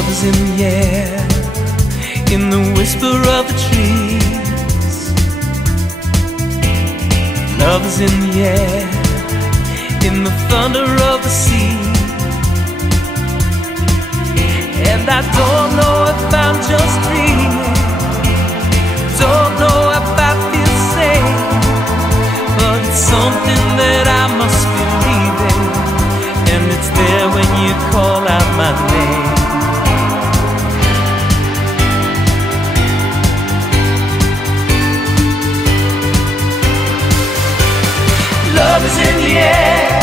Love is in the air, in the whisper of the trees. Love is in the air, in the thunder of the sea. And I don't know if I'm just dreaming, don't know if I feel safe, but it's something that I must believe in, and it's there when you call out my name. Love is in the air.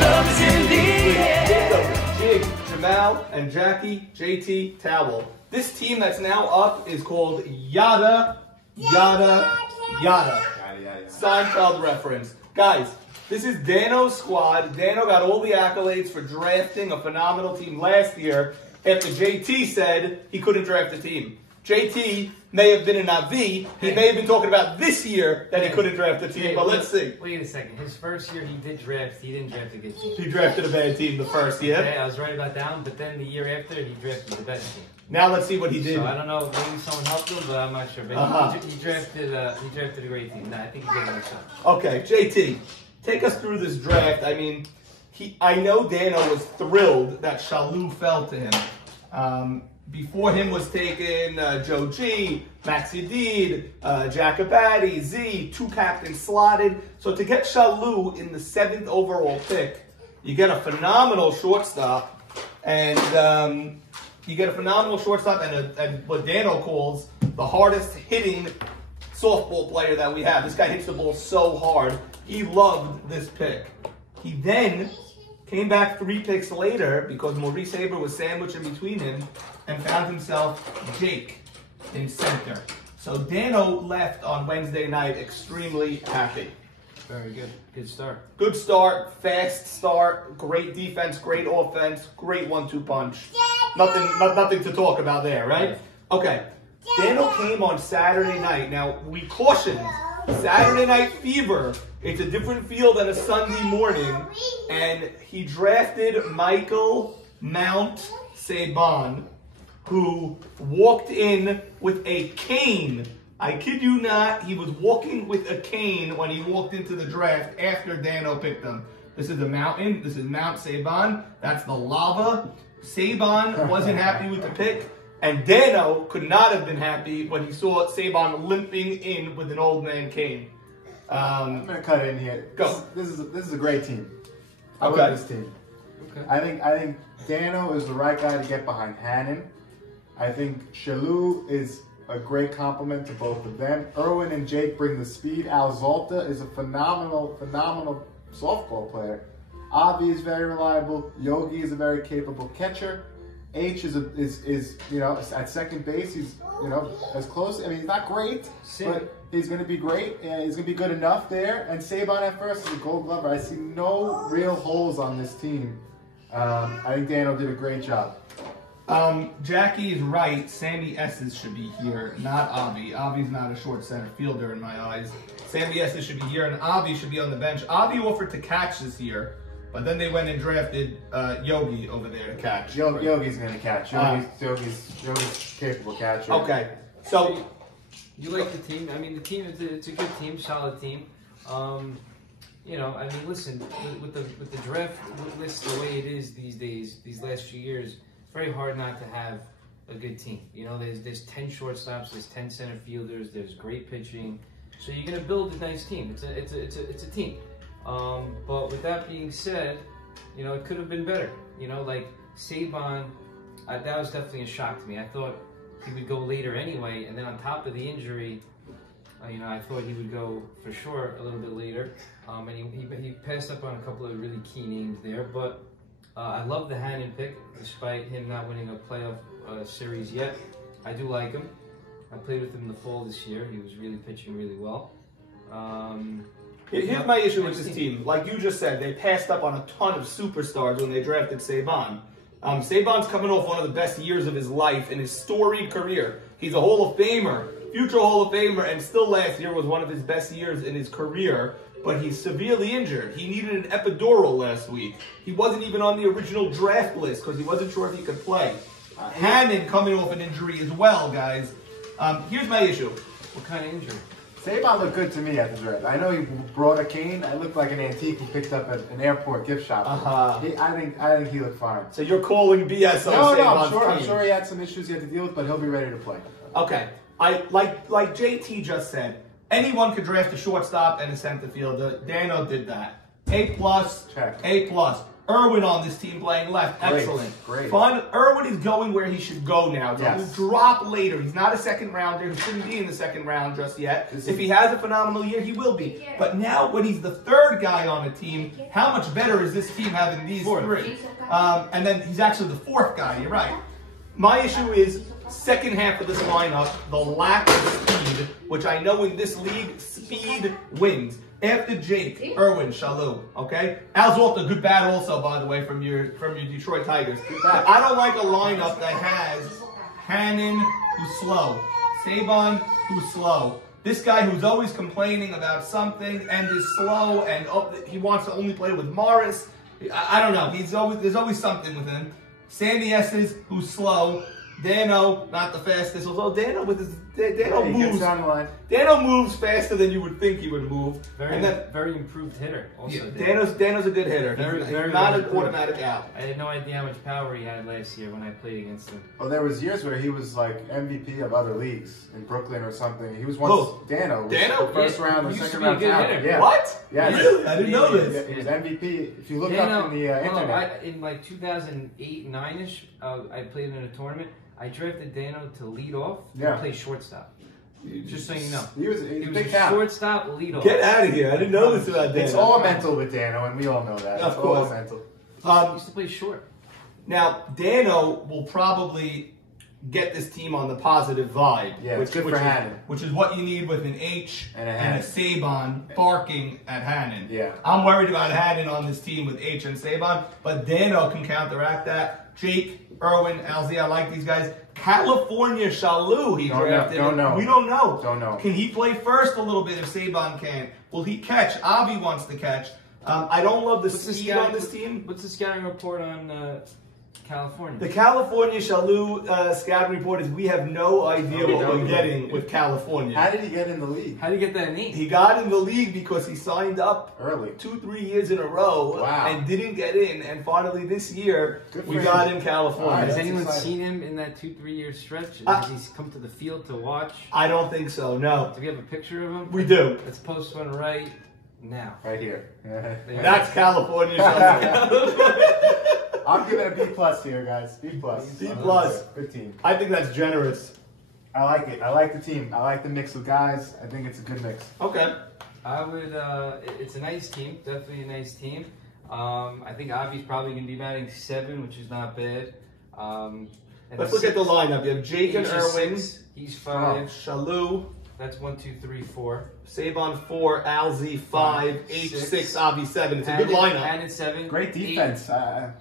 Love is in the air. Jig, Jamal, and Jackie, JT, Towel. This team that's now up is called YADDA, YADDA, YADDA. Seinfeld reference. Guys, this is Dano's squad. Dano got all the accolades for drafting a phenomenal team last year after JT said he couldn't draft a team. JT may have been an AV. He may have been talking about this year that he couldn't draft a team, but let's see. Wait a second. His first year he didn't draft a good team. He drafted a bad team the first year. Okay, I was right about that one, but then the year after he drafted the best team. Now let's see what he did. So I don't know, maybe someone helped him, but I'm not sure. But he drafted a great team. Nah, I think he did a good job. Okay, JT, take us through this draft. I mean, I know Dano was thrilled that Shalou fell to him. Before him was taken Joe G, Max Yadid, Jacobaddy, Z, 2 captains slotted. So to get Shalou in the 7th overall pick, you get a phenomenal shortstop, and what Dano calls the hardest hitting softball player that we have. This guy hits the ball so hard. He loved this pick. He then came back 3 picks later because Maurice Haber was sandwiched in between him and found himself Jake in center. So Dano left on Wednesday night extremely happy. Very good. Good start. Good start, fast start, great defense, great offense, great 1-2 punch. Nothing to talk about there, right? Okay. Dano came on Saturday night. Now, we cautioned, Saturday Night Fever, it's a different feel than a Sunday morning, and he drafted Michael Mount Saban, who walked in with a cane. I kid you not, he was walking with a cane when he walked into the draft after Dano picked him. This is the mountain, this is Mount Saban, that's the lava. Saban wasn't happy with the pick, and Dano could not have been happy when he saw Saban limping in with an old man cane. I'm gonna cut in here. Go. This is a great team. I Okay. love this team. Okay. I think Dano is the right guy to get behind Hannon. I think Shalou is a great compliment to both of them. Irwin and Jake bring the speed. Al Zolta is a phenomenal softball player. Avi is very reliable. Yogi is a very capable catcher. H is you know, at second base. He's, you know, as close. I mean, he's not great, but he's going to be great. And he's going to be good enough there. And Saban at first is a Gold Glover. I see no real holes on this team. I think Dano did a great job. Jackie is right. Sammy Esses should be here, not Avi. Avi's not a short center fielder in my eyes. Sammy Esses should be here, and Avi should be on the bench. Avi offered to catch this year, but then they went and drafted Yogi over there to catch. Yogi's going to catch. Yogi's capable catcher. Okay, so you like the team? I mean, the team it's a good team, solid team. You know, I mean, listen, with the draft list the way it is these days, these last few years, it's very hard not to have a good team. You know, there's 10 shortstops, there's 10 center fielders, there's great pitching, so you're gonna build a nice team. It's a team. But with that being said, you know, it could have been better. You know, like Saban, that was definitely a shock to me. I thought he would go later anyway, and then on top of the injury, you know, I thought he would go for sure a little bit later. And he passed up on a couple of really key names there, but I love the Hannon pick, despite him not winning a playoff series yet. I do like him. I played with him in the fall this year. He was really pitching really well. here's my issue with this team. Like you just said, they passed up on a ton of superstars when they drafted Saban. Saban's coming off one of the best years of his life in his storied career. He's a Hall of Famer, future Hall of Famer, and still last year was one of his best years in his career. but he's severely injured. He needed an epidural last week. He wasn't even on the original draft list because he wasn't sure if he could play. Hannon coming off an injury as well, guys. Here's my issue. What kind of injury? Saban looked good to me at the draft. I know he brought a cane. I looked like an antique he picked up at an airport gift shop. I think he looked fine. So you're calling BS on Saban's I'm team. sure he had some issues he had to deal with, but he'll be ready to play. Okay. Like JT just said, anyone could draft a shortstop and a center fielder. Dano did that. A+. Check. A+. Irwin on this team playing left. Excellent. Great. Fun. Irwin is going where he should go now. Yes. He'll drop later. He's not a second rounder. He shouldn't be in the second round just yet. If he has a phenomenal year, he will be. But now when he's the third guy on a team, how much better is this team having these three? And then he's actually the fourth guy. You're right. My issue is second half of this lineup, the lack of speed, which I know in this league, speed wins. After Jake, Irwin, Shalou, okay? Alzolta, good bat also, by the way, from your Detroit Tigers. I don't like a lineup that has Hannon, who's slow, Saban, who's slow. This guy who's always complaining about something and is slow and he wants to only play with Morris. I don't know. There's always something with him. Sandy Estes, who's slow. Dano, not the fastest. Although Dano moves faster than you would think he would move. Very improved hitter. Also, yeah, Dano's a good hitter. He's not an automatic out. I had no idea how much power he had last year when I played against him. Well, there was years where he was like MVP of other leagues in Brooklyn or something. He was once Dano first round or second round talent. Yeah. What? Yes. Really? I didn't know this. He was MVP. If you look up in the internet, in like 2008, 9ish, I played in a tournament. I drafted Dano to lead off and play shortstop. Just so you know. He was a big talent. Shortstop, lead off. Get out of here. I didn't know this about Dano. It's all mental with Dano, and we all know that. Of course. All mental. He used to play short. Now, Dano will probably get this team on the positive vibe. Yeah, it's good for Hannon. Which is what you need with an H and a Saban barking at Hannon. Yeah. I'm worried about Hannon on this team with H and Saban, but Dano can counteract that. Jake, Irwin, Alzi, I like these guys. California Shalou, he drafted. Don't know. We don't know. Don't know. Can he play first a little bit if Saban can? Will he catch? Avi wants to catch. I don't love the speed on this team. What's the scouting report on California? The California Shalou scouting report is we have no idea what we're getting with California. How did he get in the league? How did he get that name? He got in the league because he signed up early 2-3 years in a row and didn't get in. And finally this year, we got in California. Has anyone seen him in that 2-3 year stretch? Has he come to the field to watch? I don't think so, no. Do we have a picture of him? We do. Let's post one right now. Right here. That's California Shalou. I'm giving it a B+ here, guys. B+. B+. 15. I think that's generous. I like it. I like the team. I like the mix of guys. I think it's a good mix. Okay. I would. It's a nice team. Definitely a nice team. I think Avi's probably going to be batting 7, which is not bad. Let's look at the lineup. You have Jake and Irwin. He's 5. Shalou. That's 1, 2, 3, 4. Saban 4, Alzi 5, H 6, Avi 7. It's a good lineup. Hannon 7. Great defense. 7,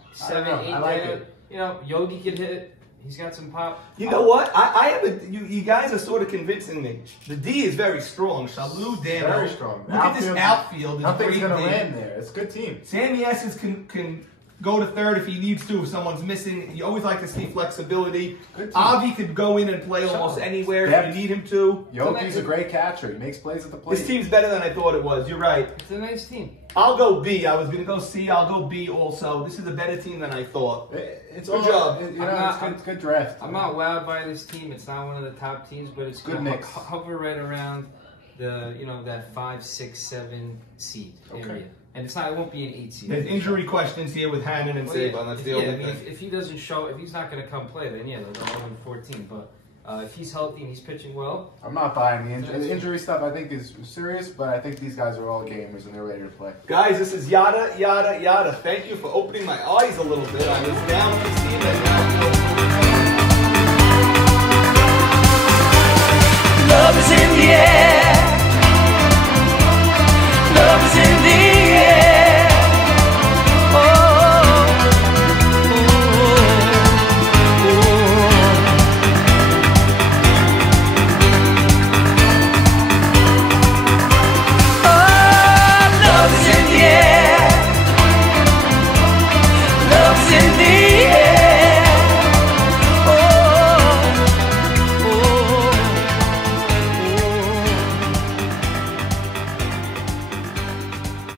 8. I like it. You know, Yogi can hit. He's got some pop. You know what? I have you guys are sort of convincing me. The D is very strong. Shalou, Dano. Very strong. Look at this outfield. Nothing's going to land there. It's a good team. Sammy Esses can go to third if he needs to, if someone's missing. You always like to see flexibility. Avi could go in and play almost anywhere if you need him to. Yogi's a great catcher. He makes plays at the plate. This team's better than I thought it was. You're right. It's a nice team. I'll go B. I was going to go C. I'll go B also. This is a better team than I thought. It's good job. It's good draft. I'm not wowed by this team. It's not one of the top teams, but it's good mix. Hover right around the that 5, 6, 7 seed area. And it's not. It won't be an 8 seed. There's injury questions here with Hannon and Saban. That's the only thing. If he doesn't show, if he's not going to come play, then they'll go 11-14. But if he's healthy and he's pitching well, I'm not buying the injury. The injury stuff I think is serious, but I think these guys are all gamers and they're ready to play. Guys, this is Yada, Yada, Yada. Thank you for opening my eyes a little bit. I was down with this team.